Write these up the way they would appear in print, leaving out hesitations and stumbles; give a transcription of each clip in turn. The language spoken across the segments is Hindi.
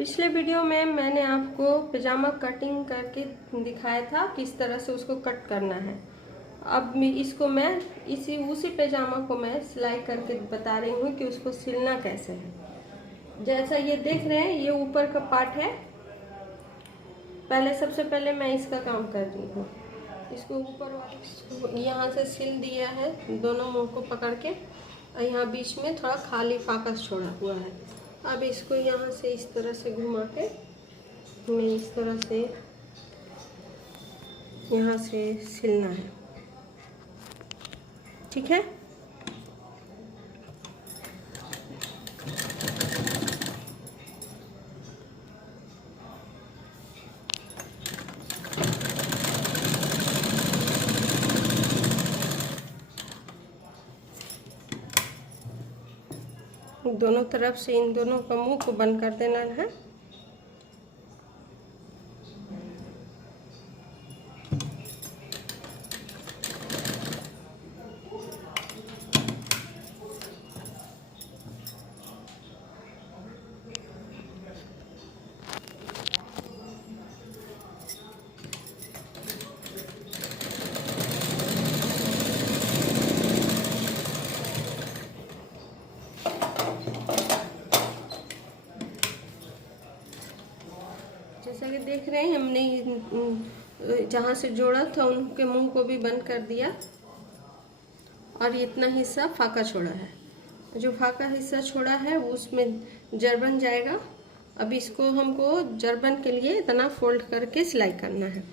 पिछले वीडियो में मैंने आपको पजामा कटिंग करके दिखाया था किस तरह से उसको कट करना है। अब इसको मैं उसी पजामा को मैं सिलाई करके बता रही हूँ कि उसको सिलना कैसे है। जैसा ये देख रहे हैं, ये ऊपर का पार्ट है। सबसे पहले मैं इसका काम कर रही हूँ। इसको ऊपर यहाँ से सिल दिया है, दोनों मुंह को पकड़ के, और यहाँ बीच में थोड़ा खाली फाका छोड़ा हुआ है। अब इसको यहाँ से इस तरह से घुमा के हमें इस तरह से यहाँ से सिलना है। ठीक है। दोनों तरफ से इन दोनों का मुंह को बंद कर देना है। जैसा कि देख रहे हैं, हमने जहाँ से जोड़ा था उनके मुंह को भी बंद कर दिया और इतना हिस्सा फाका छोड़ा है। जो फाका हिस्सा छोड़ा है उसमें जरबन जाएगा। अब इसको हमको जरबन के लिए इतना फोल्ड करके सिलाई करना है।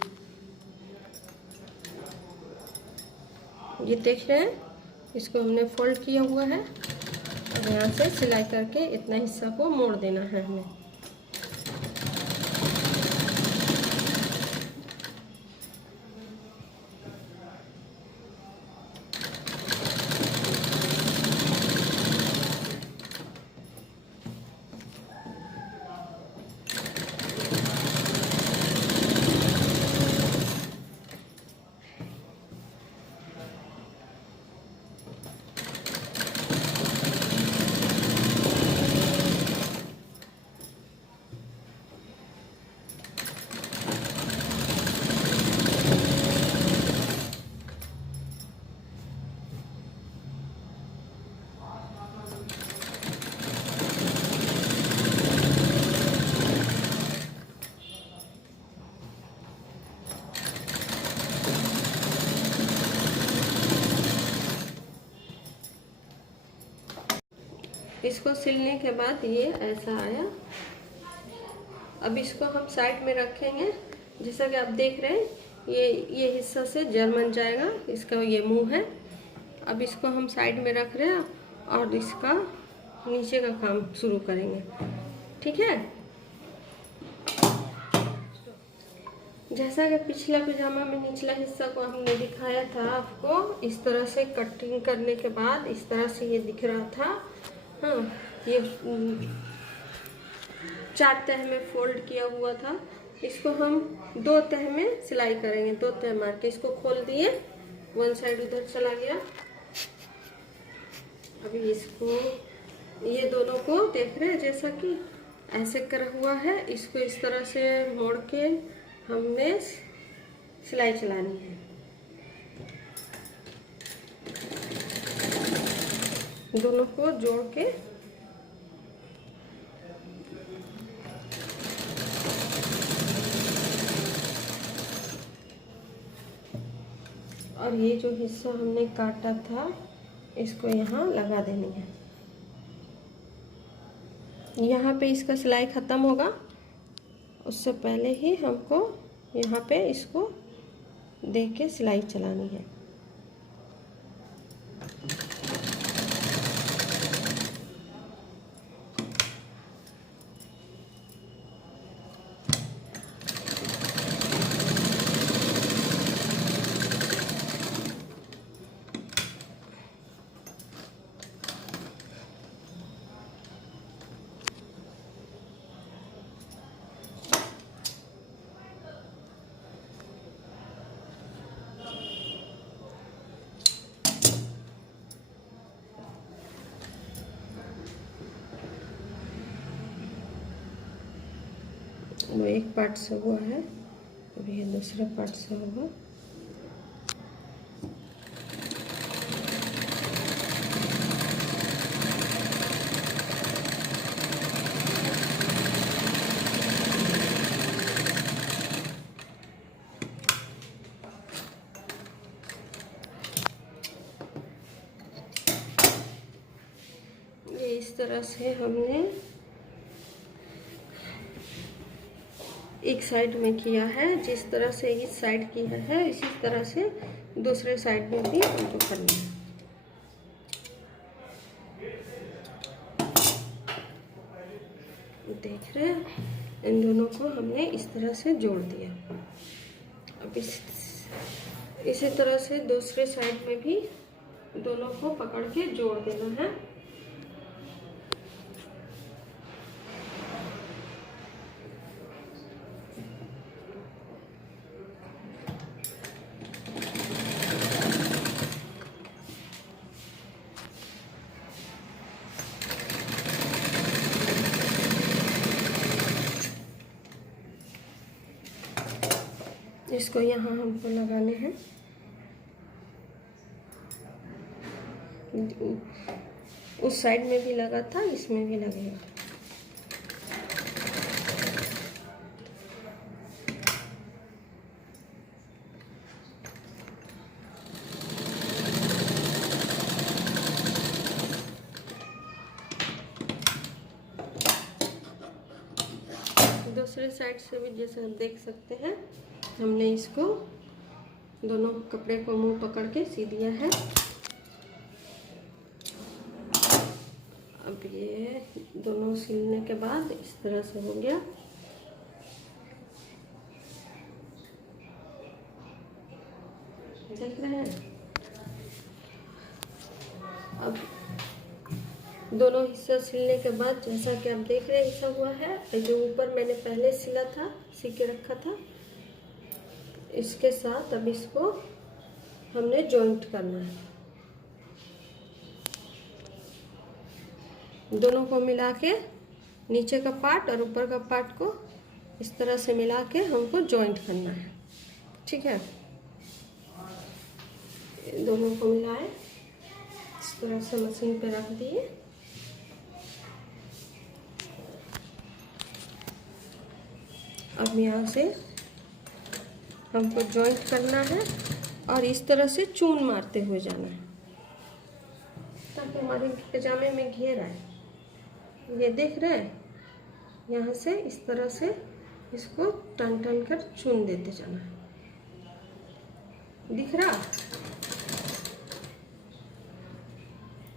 ये देख रहे हैं, इसको हमने फोल्ड किया हुआ है और यहाँ से सिलाई करके इतना हिस्सा को मोड़ देना है हमें। इसको सिलने के बाद ये ऐसा आया। अब इसको हम साइड में रखेंगे। जैसा कि आप देख रहे हैं, ये हिस्सा से जर्मन जाएगा, इसका ये मुंह है। अब इसको हम साइड में रख रहे हैं और इसका नीचे का काम शुरू करेंगे। ठीक है। जैसा कि पिछला पजामा में निचला हिस्सा को हमने दिखाया था आपको, इस तरह से कटिंग करने के बाद इस तरह से ये दिख रहा था। हाँ, ये 4 तह में फोल्ड किया हुआ था। इसको हम 2 तह में सिलाई करेंगे। 2 तह मार के इसको खोल दिए, वन साइड उधर चला गया। अभी इसको, ये दोनों को देख रहे हैं, जैसा कि ऐसे करा हुआ है, इसको इस तरह से मोड़ के हमने सिलाई चलानी है। दोनों को जोड़ के और ये जो हिस्सा हमने काटा था इसको यहाँ लगा देनी है। यहाँ पे इसका सिलाई ख़त्म होगा, उससे पहले ही हमको यहाँ पे इसको देख के सिलाई चलानी है। वो एक पार्ट से हुआ है, अभी ये दूसरे पार्ट से होगा। ये इस तरह से हमने एक साइड में किया है, जिस तरह से इस साइड किया है इसी तरह से दूसरे साइड में भी हमको करना है। देख रहे हैं, इन दोनों को हमने इस तरह से जोड़ दिया। अब इसी तरह से दूसरे साइड में भी दोनों को पकड़ के जोड़ देना है। इसको यहाँ हमको लगाने हैं। उस साइड में भी लगा था, इसमें भी लगेगा। दूसरे साइड से भी जैसे हम देख सकते हैं, हमने इसको दोनों कपड़े को मुंह पकड़ के सी दिया है। अब ये दोनों सिलने के बाद इस तरह से हो गया। देख रहे हैं। अब दोनों हिस्सा सिलने के बाद जैसा कि आप देख रहे हैं हिस्सा हुआ है। जो ऊपर मैंने पहले सिला था, सी के रखा था, इसके साथ अब इसको हमने जॉइंट करना है। दोनों को मिला के नीचे का पार्ट और ऊपर का पार्ट को इस तरह से मिला के हमको जॉइंट करना है। ठीक है, दोनों को मिलाए, इस तरह से मशीन पे रख दिए। अब यहाँ से हमको जॉइंट करना है और इस तरह से चून मारते हुए जाना है ताकि हमारे पजामे में घेर आए। ये देख रहे हैं, यहाँ से इस तरह से इसको टन टन कर चून देते जाना है। दिख रहा,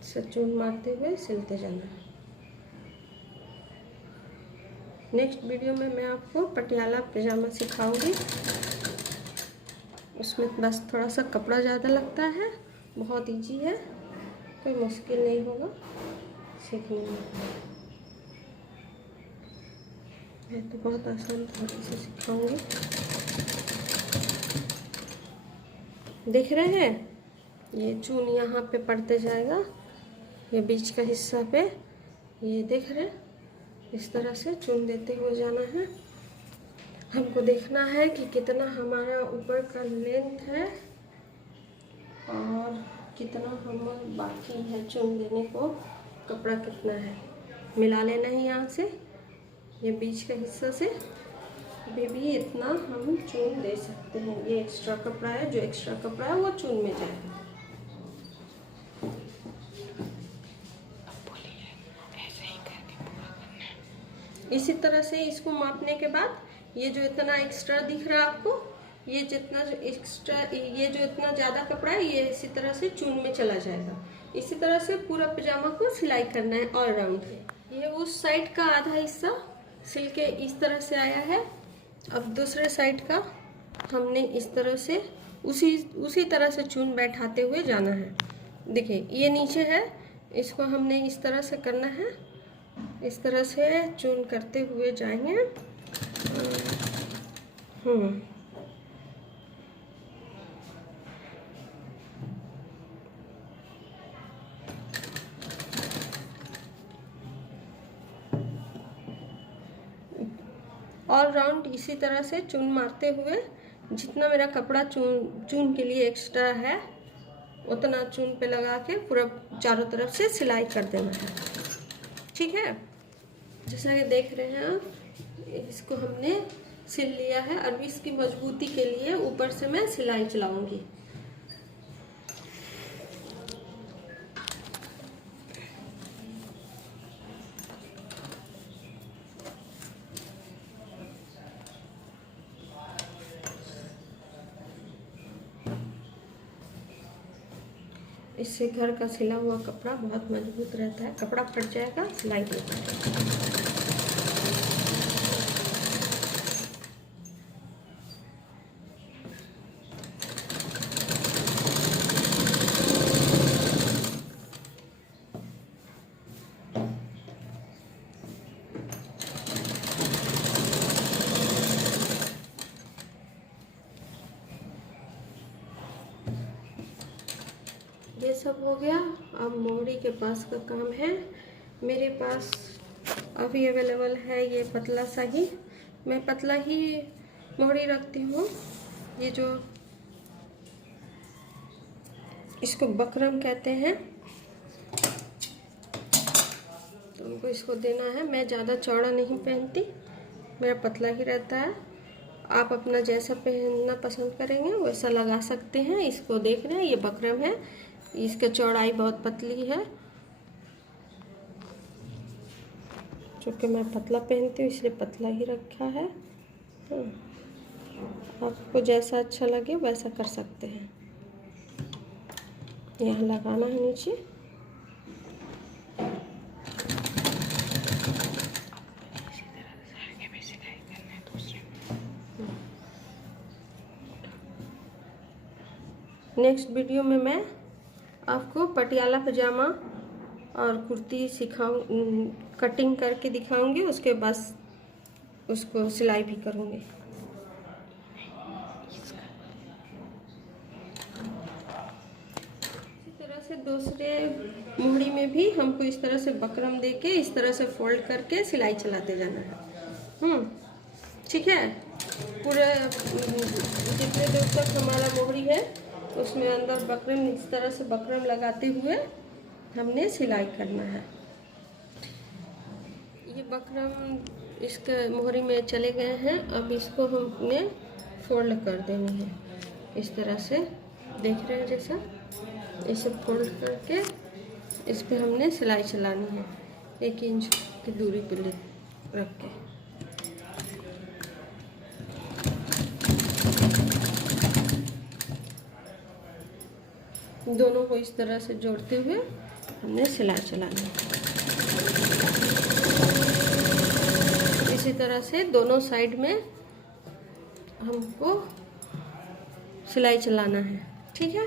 से चून मारते हुए सिलते जाना है। नेक्स्ट वीडियो में मैं आपको पटियाला पजामा सिखाऊंगी। उसमें बस थोड़ा सा कपड़ा ज़्यादा लगता है, बहुत इजी है, कोई मुश्किल नहीं होगा सीखने में। मैं तो बहुत आसान तरीके से सिखाऊंगी। देख रहे हैं, ये चून यहाँ पे पड़ते जाएगा, ये बीच का हिस्सा पे, ये देख रहे हैं, इस तरह से चुन देते हुए जाना है। हमको देखना है कि कितना हमारा ऊपर का लेंथ है और कितना हम बाकी है चुन देने को, कपड़ा कितना है मिला लेना है। यहाँ से ये बीच का हिस्सा से अभी भी इतना हम चुन दे सकते हैं। ये एक्स्ट्रा कपड़ा है, जो एक्स्ट्रा कपड़ा है वो चुन में जाएगा। इसी तरह से इसको मापने के बाद ये जो इतना एक्स्ट्रा दिख रहा है आपको, ये जितना एक्स्ट्रा, ये जो इतना ज़्यादा कपड़ा है ये इसी तरह से चून में चला जाएगा। इसी तरह से पूरा पजामा को सिलाई करना है ऑल राउंड में। ये उस साइड का आधा हिस्सा सिल के इस तरह से आया है। अब दूसरे साइड का हमने इस तरह से उसी तरह से चून बैठाते हुए जाना है। देखिए ये नीचे है, इसको हमने इस तरह से करना है। इस तरह से चून करते हुए जाएंगे। ऑल राउंड इसी तरह से चून मारते हुए जितना मेरा कपड़ा चून के लिए एक्स्ट्रा है उतना चून पे लगा के पूरा चारों तरफ से सिलाई कर देना है। ठीक है, जैसा कि देख रहे हैं आप, इसको हमने सिल लिया है। अब इसकी मजबूती के लिए ऊपर से मैं सिलाई चलाऊंगी। इससे घर का सिला हुआ कपड़ा बहुत मजबूत रहता है, कपड़ा फट जाएगा सिलाई नहीं पड़ेगी। ये सब हो गया। अब मोहरी के पास का काम है। मेरे पास अभी अवेलेबल है ये पतला सा ही, मैं पतला ही मोहरी रखती हूँ। ये जो इसको बकरम कहते हैं, तो उनको इसको देना है। मैं ज़्यादा चौड़ा नहीं पहनती, मेरा पतला ही रहता है। आप अपना जैसा पहनना पसंद करेंगे वैसा लगा सकते हैं। इसको देख रहे हैं, ये बकरम है, इसका चौड़ाई बहुत पतली है। चूँकि मैं पतला पहनती हूँ इसलिए पतला ही रखा है। आपको जैसा अच्छा लगे वैसा कर सकते हैं। यहाँ लगाना है नीचे। नेक्स्ट वीडियो में मैं आपको पटियाला पजामा और कुर्ती कटिंग करके दिखाऊंगी, उसके बाद उसको सिलाई भी करूंगी। इसी तरह से दूसरे मोहरी में भी हमको इस तरह से बकरम देके इस तरह से फोल्ड करके सिलाई चलाते जाना है। ठीक है, पूरे जितने दूर तक हमारा मोहरी है उसमें अंदर बकरम इस तरह से बकरम लगाते हुए हमने सिलाई करना है। ये बकरम इसके मोहरी में चले गए हैं। अब इसको हमने फोल्ड कर देनी है इस तरह से, देख रहे हैं जैसा। इसे फोल्ड करके इस पे हमने सिलाई चलानी है 1 इंच की दूरी पे रख के। दोनों को इस तरह से जोड़ते हुए हमने सिलाई चलानी है। इसी तरह से दोनों साइड में हमको सिलाई चलाना है। ठीक है।